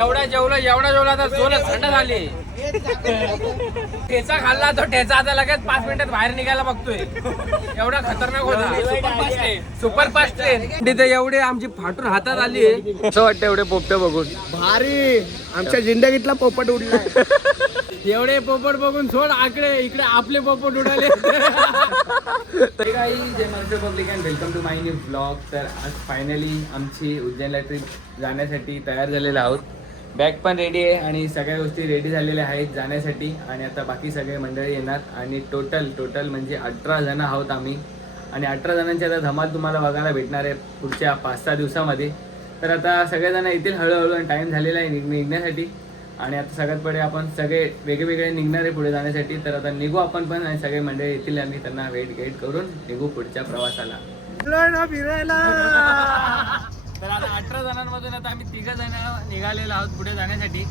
एवढा जेवला तर जोरच थंड झाली. ठेचा खाल्ला तो ठेचा आता लगेच 5 मिनिटात बाहेर निघायला बघतोय. एवढा खतरनाक होता. सुपरफास्ट ट्रेन तिथे एवढे आमची फाटून हातात आली. असं वाटतं एवढे पोपट बघून. भारी आमच्या जिंदगीतला पोपट उडलाय. एवढे पोपट बघून सोड आकडे इकडे आपले पोपट उडाले. तर काही जय Maharashtra public and welcome to my new blog. तर आज फायनली आमची उज्जैनला ट्रिप जाण्यासाठी तयार झालेलो आहोत. बॅग पण रेडी आहे आणि सगळ्या गोष्टी रेडी झालेल्या आहेत जाण्यासाठी. आणि आता बाकी सगळे मंडळी येणार आणि टोटल म्हणजे 18 जण आहोत आम्ही. आणि 18 जणांची आता धमाल तुम्हाला बघायला भेटणार आहे पुढच्या 5-6 दिवसामध्ये. तर आता सगळेजण येतील हळूहळू आणि टाईम झालेला आहे निघण्यासाठी. आणि आता सगळ्यात पुढे आपण सगळे वेगळे निघणार आहे पुढे जाण्यासाठी. तर आता निघू आपण पण आणि सगळे मंडळी येतील. आम्ही त्यांना वेट करून निघू पुढच्या प्रवासाला फिरायला. तर आता 18 जणांमधून आता आम्ही 3 जण निघालेलो आहोत पुढे जाण्यासाठी.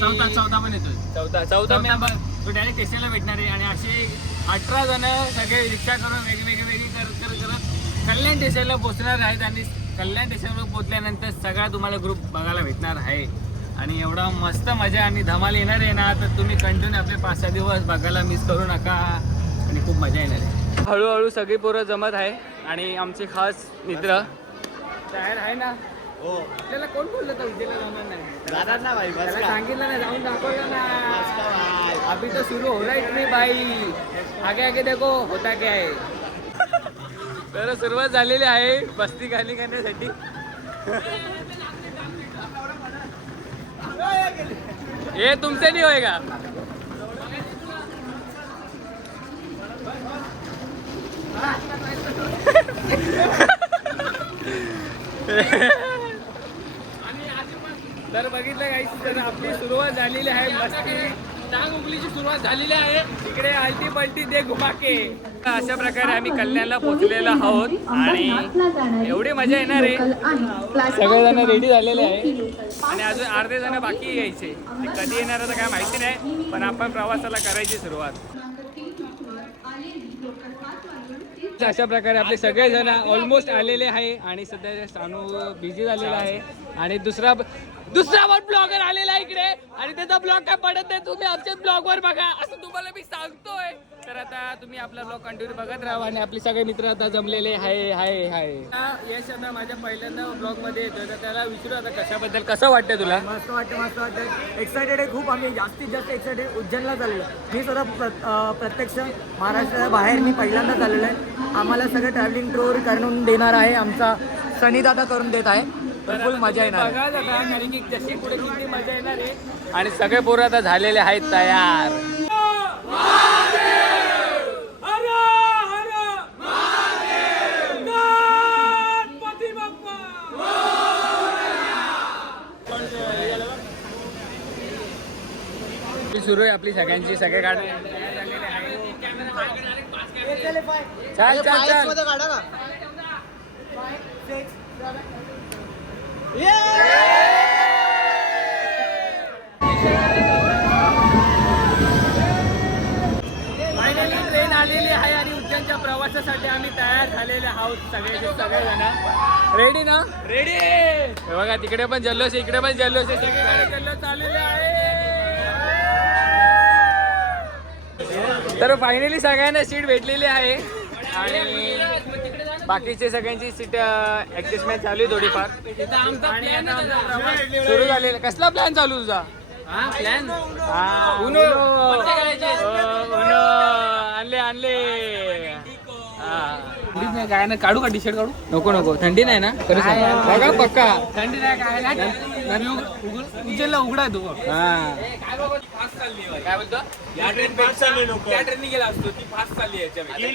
चौथा पण येतोय. चौथा मी तो डायरेक्ट स्टेशनला भेटणार आहे. आणि असे 18 जण सगळे रिक्षा करून वेगळी करत कल्याण स्टेशनला पोहोचणार आहेत. आणि कल्याण स्टेशनवर पोहोचल्यानंतर सगळा तुम्हाला ग्रुप बघायला भेटणार आहे. आणि एवढा मस्त मजा आणि धमाल येणार आहे ना. तर तुम्ही कंटिन्यू आपले 5-6 दिवस बघायला मिस करू नका. आणि खूप मजा येणार आहे. हळूहळू सगळी पोरं जमत आहे. आणि आमचे खास मित्र तयार आहे ना. हो आपल्याला कोण बोललं तर उद्याला जाणार नाही. जाणार ना भाई. बस सांगितलं ना जाऊन दाखवलं ना. अभी तो सुरू हो रहा है इतनी भाई. आगे देखो होता क्या है. तर सुरुवात झालेली आहे मस्ती खाली करण्यासाठी. ये तुमसे नहीं होएगा. तर बघितलं काही तर आपली सुरुवात झालेली आहे. मस्ती टांग उगलीची सुरुवात झालेली आहे. इकडे आलती पलटी दे घुमाके. अशा प्रकारे आम्ही कल्याणला पोहोचलेलो आहोत. आणि एवढी मजा येणार आहे. सगळेजण रेडी झालेले आहे. आणि अजून अर्धे जण बाकी यायचे. कधी येणार तर काय माहिती नाही. पण आपण प्रवासाला करायची सुरुवात. अशा प्रकारे आपले सगळेजण ऑलमोस्ट आलेले आहे. आणि सध्या सानू बिझी झालेला आहे. आणि दुसरा पण ब्लॉगर आलेला आहे इकडे. आणि त्याचा ब्लॉग काय पडत नाही. तुम्ही आमच्याच ब्लॉगवर बघा असं तुम्हाला मी सांगतोय. तर आता तुम्ही आपला ब्लॉग कंटिन्यू बघत राहा. आणि आपले सगळे मित्र आता जमलेले हाय. यश आता माझ्या पहिल्यांदा ब्लॉग मध्ये येतोय. तर त्याला विचारू आता कशाबद्दल कसं वाटतं तुला. मस्त वाटतं. एक्सायटेड आहे खूप. आम्ही जास्तीत जास्त एक्सायटेड उज्जैनला चाललो. मी स्वतः प्रत्यक्ष महाराष्ट्राच्या बाहेर मी पहिल्यांदा चाललेलो आहे. आम्हाला सगळं ट्रॅव्हलिंग टूर करून देणार आहे आमचा सनी दादा करून देत आहे. तर फुल मजा येणार. कारण की जशी पुढे किती मजा येणार आहे. आणि सगळे पोरं आता झालेले आहेत तयार. सुरू आहे आपली सगळ्यांची. सगळे गाडी चल काढा ना. फायनली ट्रेन आलेली आहे. आणि उज्जैनच्या प्रवासासाठी आम्ही तयार झालेले आहोत सगळेजण. रेडी ना. रेडी. बघा तिकडे पण जल्लोष इकडे पण जल्लोष. सगळीकडे जल्लोष आलेले आहे. तर फायनली सगळ्यांना सीट भेटलेली आहे. आणि बाकीचे सगळ्यांची सीट ऍडजस्टमेंट चालू आहे थोडीफार. आणि आता आमचा प्रवास सुरू झालेला. कसला प्लॅन चालू तुझा. प्लॅन उनो आणले. थंडीच नाही काय ना. काढू का टी शर्ट काढू. नको थंडी नाही ना. खरं सांग बघा पक्का थंडी नाही काय. उज्जैनला उघडा आहे तो. काय बोलतो. या ट्रेन पेक्षा त्या ट्रेननी गेला असतो. ती फास्ट चालली याच्यामध्ये.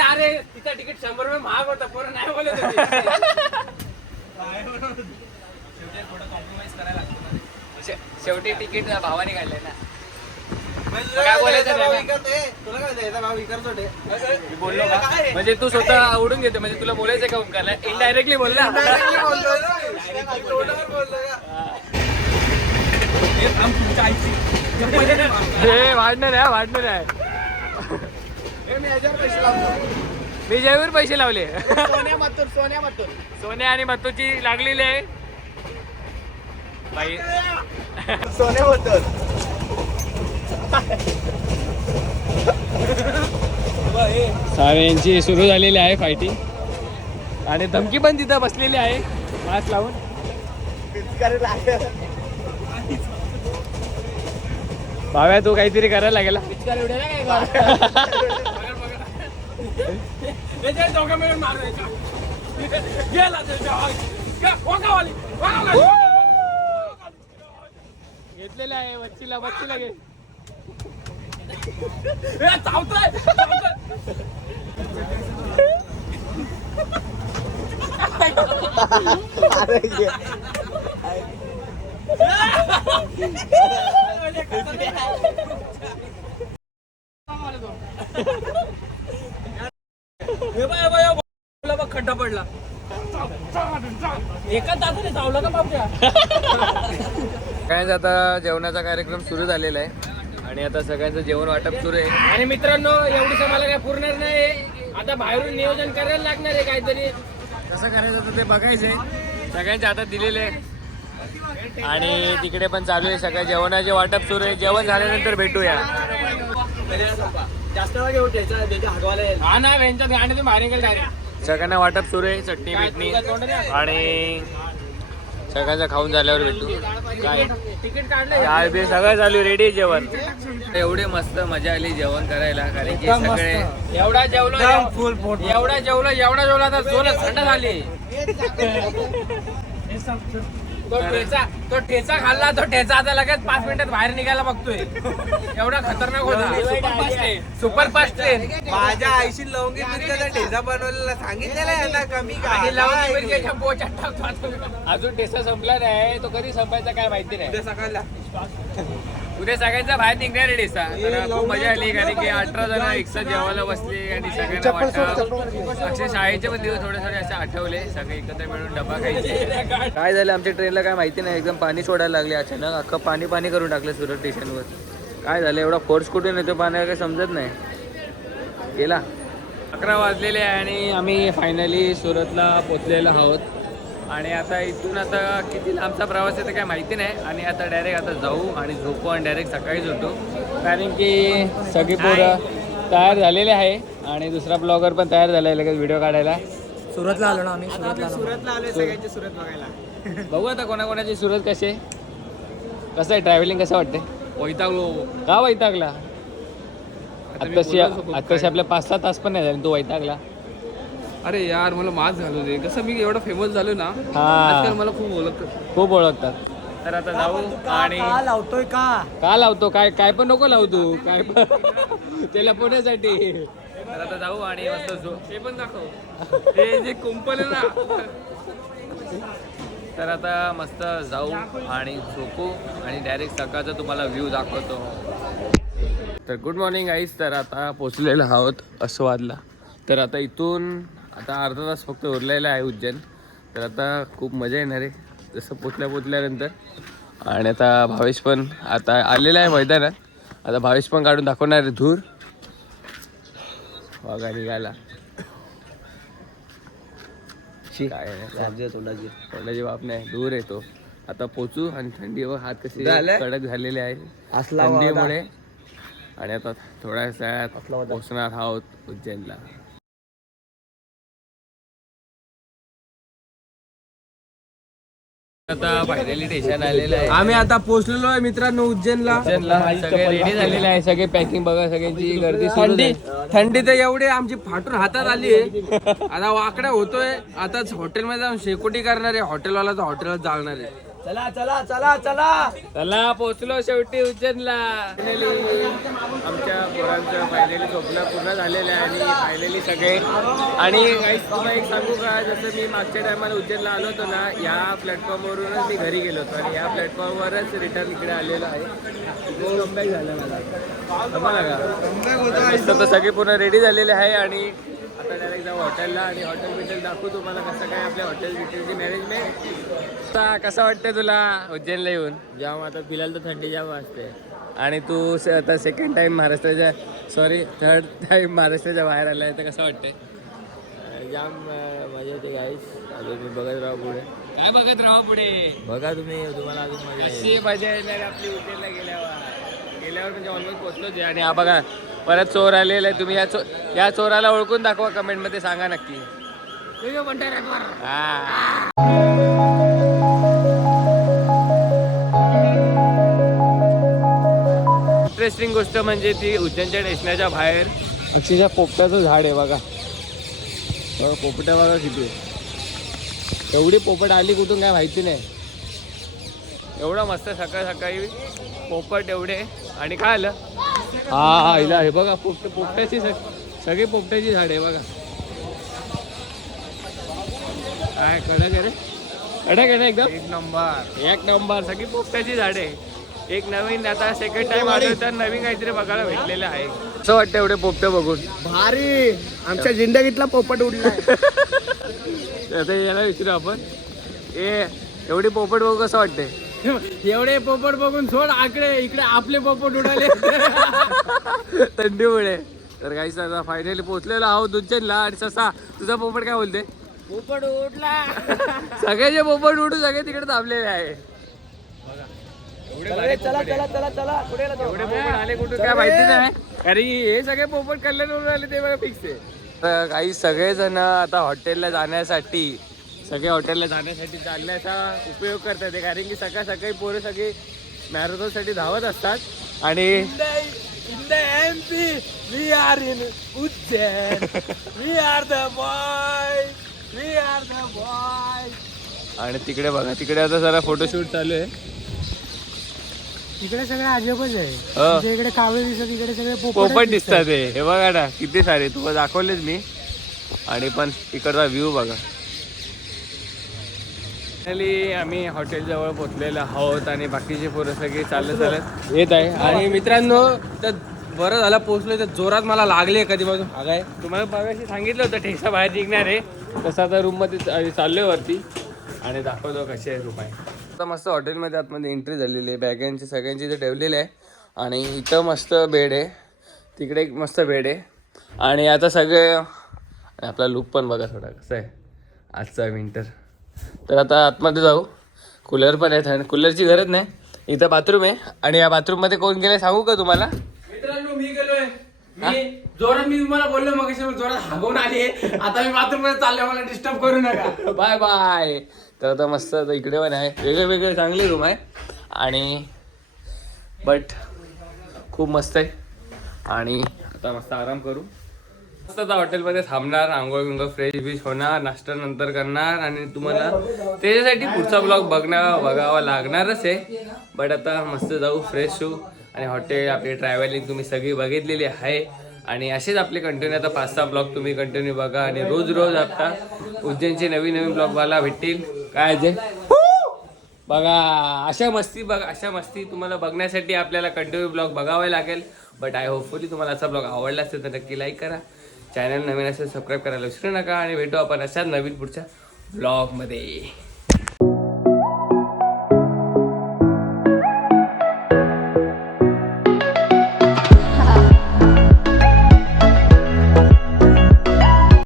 अरे तिचा तिकीट 100 रुपये महाग होता. पोरं नाही बोलत होते. शेवटी तिकीट भावाने काढलंय ना. काय बोलायचं बोललो का. म्हणजे तू स्वतः आवडून घेते. म्हणजे तुला बोलायचं का ओंकारला. इनडायरेक्टली बोलला. हे वाढणार आहे. विजयवर पैसे लावले. सोन्या मथुर सोन्या आणि मत्तूची लागलेली आहे बाई. सोन्या मथुर. साऱ्यांची सुरू झालेली आहे फायटिंग आणि धमकी पण तिथं बसलेली आहे मास्क लावून. भाव्या तू काहीतरी करायला लागेल. घेतलेलं आहे वच्चीला घे. खड्डा पडला एका तासाने चावला का बापऱ्या. काय आता जेवणाचा कार्यक्रम सुरू झालेला आहे आणि आता सगळ्यांचं जेवण वाटप सुरू आहे. आणि मित्रांनो एवढं मला काय पुरणार नाही. आता बाहेरून नियोजन करायला लागणार आहे काहीतरी. कसं करायचं ते बघायचंय. सगळ्यांच्या हातात दिलेले आणि तिकडे पण चालू आहे सगळ्या जेवणाचे वाटप सुरू आहे. जेवण झाल्यानंतर भेटूया. जास्त वेळ घेऊ हा ना यांच्यात गाण्यातून बाहेर निघेल डायरेक्ट. सगळ्यांना वाटप सुरू आहे चटणी बिटणी आणि सगळ्यांचं खाऊन झाल्यावर भेटू. काय तिकीट काढलं सगळं चालू रेडी जेवण. एवढे मस्त मजा आली जेवण करायला कारण की सगळे एवढा जेवलो आता जोरच थंड झाली. तो ठेचा खाल्ला. तो ठेचा आता लगेच 5 मिनिटात बाहेर निघायला बघतोय. एवढा खतरनाक होता. Superfast train. माझ्या आईशी लवंगी मिरच्याचा ठेचा बनवलेला सांगितलेला आता कमी आणि लवंगी मिरच्याच्या पोचात टाकतो. अजून ठेचा संपला नाही. तो कधी संपायचा काय माहिती नाही. सकाळला उद्या सगळ्यांचा बाहेर निघणार आहे ठेचा. तर खूप मजा आली कारण की 18 जण एकसाथ जेवायला बसले आणि सगळ्यांना वाटतं. अक्षय शाळेचे पण दिवस थोडे असे आठवले. सगळे एकत्र मिळून डबा खायचे. काय झालं आमच्या ट्रेनला काय माहिती नाही. एकदम पाणी सोडायला लागले अचानक. अख्खं पाणी करून टाकलं सुरत स्टेशनवर. काय झालं एवढा फोर्स कुठून येतो पाण्याला काही समजत नाही. गेला 11 वाजलेले आहे आणि आम्ही फायनली सुरतला पोचलेलो आहोत. आणि आता इथून आता किती लांबचा प्रवास आहे ते काय माहिती नाही. आणि आता डायरेक्ट आता जाऊ आणि झोपू आणि डायरेक्ट सकाळीच उठू कारण की सगळी पोरं तयार झालेले आहे आणि दुसरा ब्लॉगर पण तयार झाला आहे लगेच व्हिडिओ काढायला. सुरतला आलो ना आम्ही. सुरतला आलोय सगळ्यांची सुरत बघायला. बघू आता कोणाकोणाची सुरत कशी. कसं आहे ट्रॅव्हलिंग कसं वाटते. वैतागलो. का वैतागला. आत्ताशी आपल्या 5-6 तास पण नाही झाले तू वैतागला. अरे यार मला मास घालू दे. कसं मी एवढा फेमस झालो ना हा आजकाल मला खूप ओळखतात. तर आता जाऊ आणि लावतोय का लावतो काय पण नको लावतो काय पण त्याला पुण्यासाठी. तर आता जाऊ आणि मस्त ते पण दाखव ते जे कुंपल आहे ना. तर आता मस्त जाऊ आणि झोपू आणि डायरेक्ट सकाळचा तुम्हाला व्ह्यू दाखवतो. तर गुड मॉर्निंग गाईज. तर आता पोचलेलो आहोत अस्वादला. तर आता इथून आता अर्धा तास फक्त उरलेला आहे उज्जैन. तर आता खूप मजा येणार आहे जसं पोचल्यानंतर. आणि आता भावेश पण आता आलेला आहे मैदानात. आता भावेश पण काढून दाखवणार आहे धूर. वागा निघाला काय तोंडाची बाप नाही दूर येतो. आता पोचू आणि थंडी व हात कसे कडक झालेले आहे थंडीमुळे. आणि आता थोड्या वेळात पोचणार आहोत उज्जैनला. आता फायनली स्टेशन आलेलं आहे. आम्ही आता पोहोचलेलो आहे मित्रांनो उज्जैनला. सगळे रेडी झालेले आहे. सगळे पॅकिंग बघा सगळ्यांची गर्दी सुरू आहे. थंडी तर एवढे आमची फाटून हातात आली आहे. आता वाकड्या होतोय. आता हॉटेलमध्ये जाऊन शेकोटी करणार आहे. हॉटेलवाला तर हॉटेलला जाणार आहे. चला चला चला चला चला पोचलो शेवटी उज्जैनला. फायनली आमच्या पोरांचं फायनली स्वप्न पूर्ण झालेलं आहे आणि फायनली सगळे. आणि तुम्हाला एक सांगू का जसं मी मागच्या टायमाला उज्जैनला आलो होतो ना या प्लॅटफॉर्मवरूनच मी घरी गेलो होतो आणि या प्लॅटफॉर्मवरच रिटर्न इकडे आलेलो आहे. कमबॅक झालं मला का. तर सगळे पूर्ण रेडी झालेले आहे आणि आता डायरेक्ट जाऊ हॉटेलला आणि हॉटेल दाखवू तुम्हाला कसं काय आपल्या हॉटेल बिटेलची मॅनेजमेंट. कसं वाटतं तुला उज्जैनला येऊन. जाम आता फिलहाल तर थंडी जाम वाजते. आणि तू आता सेकंड टाइम थर्ड टाइम महाराष्ट्राच्या बाहेर आलाय तर कसं वाटतंय. जाम मजा येते गाईस. अजून मी बघत राहा पुढे. काय बघत राहा पुढे. बघा तुम्ही, तुम्हाला अजून मजा येईल. कशी मजा येणार आपली उज्जैनला गेल्यावर म्हणजे ऑलमोस्ट पोहोचलोच आहे. आणि हा बघा परत चोर आलेला आहे. तुम्ही या चोराला ओळखून दाखवा कमेंट मध्ये सांगा नक्की. हा. इंटरेस्टिंग गोष्ट म्हणजे ती उज्जैनच्या स्टेशनच्या बाहेर अक्षरशः पोपटाचं झाड आहे बघा. पोपटा बघा किती. एवढी पोपट आली कुठून काय माहिती नाही. एवढा मस्त सकाळ सकाळी पोपट एवढे. आणि काय आलं हा हिला हे बघा पोपट्याची सगळी पोपट्याची झाड आहे बघा. काय कडक आहे रे. कडक आहे ना एकदम. एक नंबर सगळी पोपट्याची झाडे. एक नवीन आता सेकंड टाइम आलो तर नवीन काहीतरी बघायला भेटलेलं आहे. असं वाटतं एवढे पोपटे बघून. भारी. आमच्या जिंदगीतला पोपट उडलाय. आता याला विचारू आपण. एवढी पोपट बघू कसं वाटते. एवढे पोपट बघून सोड आकडे. इकडे आपले पोपट उडाले थंडीमुळे. तर काही आता फायनली पोहोचलेला आहोत उज्जैनला. आणि ससा तुझा पोपट काय बोलते. पोपट उडला. सगळ्याचे पोपट उडून सगळे तिकडे थांबलेले आहे. चला चला चला चला पुढे एवढे पोपट आले कुठून काय माहिती नाही. कारण की हे सगळे पोपट कल्याणवरून आले ते मला फिक्स आहे. तर काही सगळेजण आता हॉटेलला जाण्यासाठी चालण्याचा उपयोग करतात. कारण की सकाळ सकाळी पोरं सगळे मॅरेथॉनसाठी धावत असतात. आणि We are in Ujjain. We are the boys. We are the boys. आणि तिकडे बघा तिकडे आता जरा फोटोशूट चालू आहे. इकडे सगळे अजबच आहे. हो. म्हणजे इकडे कावळे दिसत, इकडे सगळे पोपट दिसतात. हे बघा ना किती सारे तुम्हाला दाखवलेच मी. आणि पण इकडचा व्ह्यू बघा. फायनली आम्ही हॉटेल जवळ पोहोचलेलो आहोत. आणि बाकीचे पोरं सगळे चालत येत आहे. आणि मित्रांनो तर बरं झालं पोहोचलो. तर जोरात मला लागले कधी बाजू हागाय. तुम्हाला बघायशी सांगितलं होतं ठेसा बाहेर निघणार आहे. तसं आता रूममध्ये चाललोय वरती आणि दाखवतो कसे आहे रूम आहे. आता मस्त हॉटेलमध्ये आतमध्ये एंट्री झालेली आहे. बॅगांची सगळ्यांची इथे ठेवलेली आहे. आणि इथं मस्त बेड आहे. तिकडे एक मस्त बेड आहे. आणि आता सगळे आपला लुक पण बघा थोडा कसं आहे आजचा विंटर. तर आता आतमध्ये जाऊ. कूलर पण आहे. थंड कूलरची गरज नाही. इथं बाथरूम आहे. आणि या बाथरूममध्ये कोण गेले सांगू का तुम्हाला. मित्रांनो मी गेलोय. मी तुम्हाला बोललो मग जोरात हागवून आली. आता मी बाथरूम मध्ये चाललोय. मला डिस्टर्ब करू नका. Bye bye. तर आता मस्त आता इकडे पण आहे. वेगळे चांगली रूम आहे. आणि बट खूप मस्त आहे. आणि आता मस्त आराम करू. मस्त आता हॉटेलमध्ये थांबणार. आंघोळ फ्रेश होणार. नाश्ता नंतर करणार. आणि तुम्हाला त्याच्यासाठी पुढचा ब्लॉग बघावा लागणारच आहे. बट आता मस्त जाऊ फ्रेश होऊ. आणि हॉटेल आपली ट्रॅव्हलिंग तुम्ही सगळी बघितलेली आहे. आणि असेच आपले कंटिन्यू आता 5-6 ब्लॉग तुम्ही कंटिन्यू बघा. आणि रोज आता उज्जैनचे नवीन ब्लॉग मला भेटतील. काय जे बघा अशा मस्ती तुम्हाला बघण्यासाठी आपल्याला कंटिन्यू ब्लॉग बघावे लागेल. बट होपफुली तुम्हाला असा ब्लॉग आवडला असेल तर नक्की लाईक करा. चॅनल नवीन असेल सबस्क्राईब करायला विसरू नका. आणि भेटू आपण अशाच नवीन पुढच्या ब्लॉगमध्ये.